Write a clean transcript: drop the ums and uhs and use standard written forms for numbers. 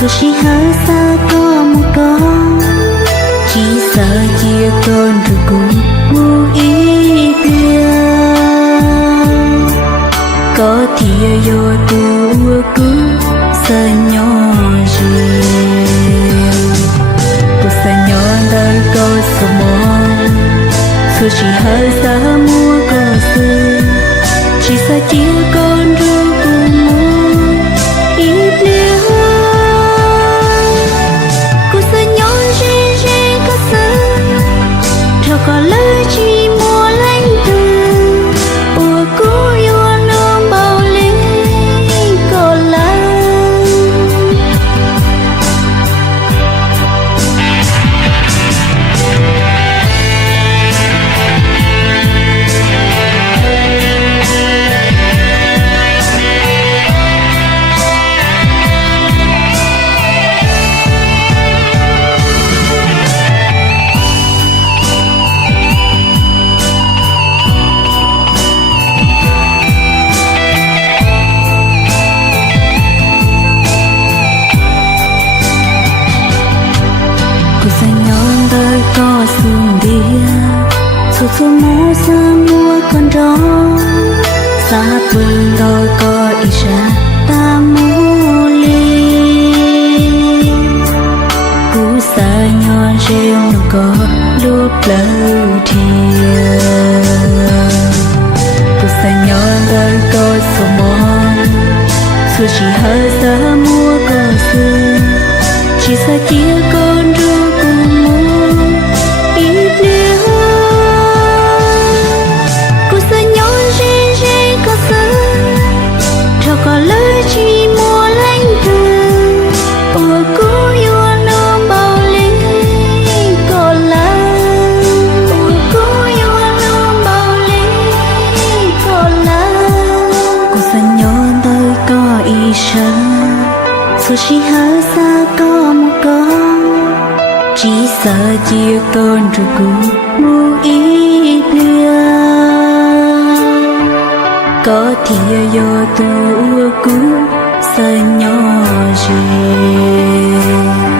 Dù chỉ hơi xa có một con, chỉ sợ chia con rồi cũng vô ý bia. Có thìa vô tu cứ sợ nhỏ riêng. Cô sợ nhỏ đời có sợ mòn. Dù chỉ hơi xa mua có sự, chỉ sợ chia con rồi cũng muốn ý bia. Có lời chỉ mua lạnh từ ủa cố yêu nôm bao lý có lắm. Có xuồng đĩa dù dù mô xa mua con gió xa phương đôi có ý ra ta mô ly cú xa nhỏ rêu nó có lúc lâu thìa cú xa nhỏ đôi có xuồng mòn dù chỉ hơi xa mua có xuồng chỉ xa chia con rồi cùng mua. Có lời chỉ mua lạnh từ ủa cố yêu nôm bao lý có lắm. Ủa cố yêu nôm bao lý có lắm. Cô xa nhỏ đời có ý sân dù chỉ hơi xa có một con chỉ sợ chia con rồi cũng vô ý bia. Có thìa vô tu cú sợ nhỏ riêng.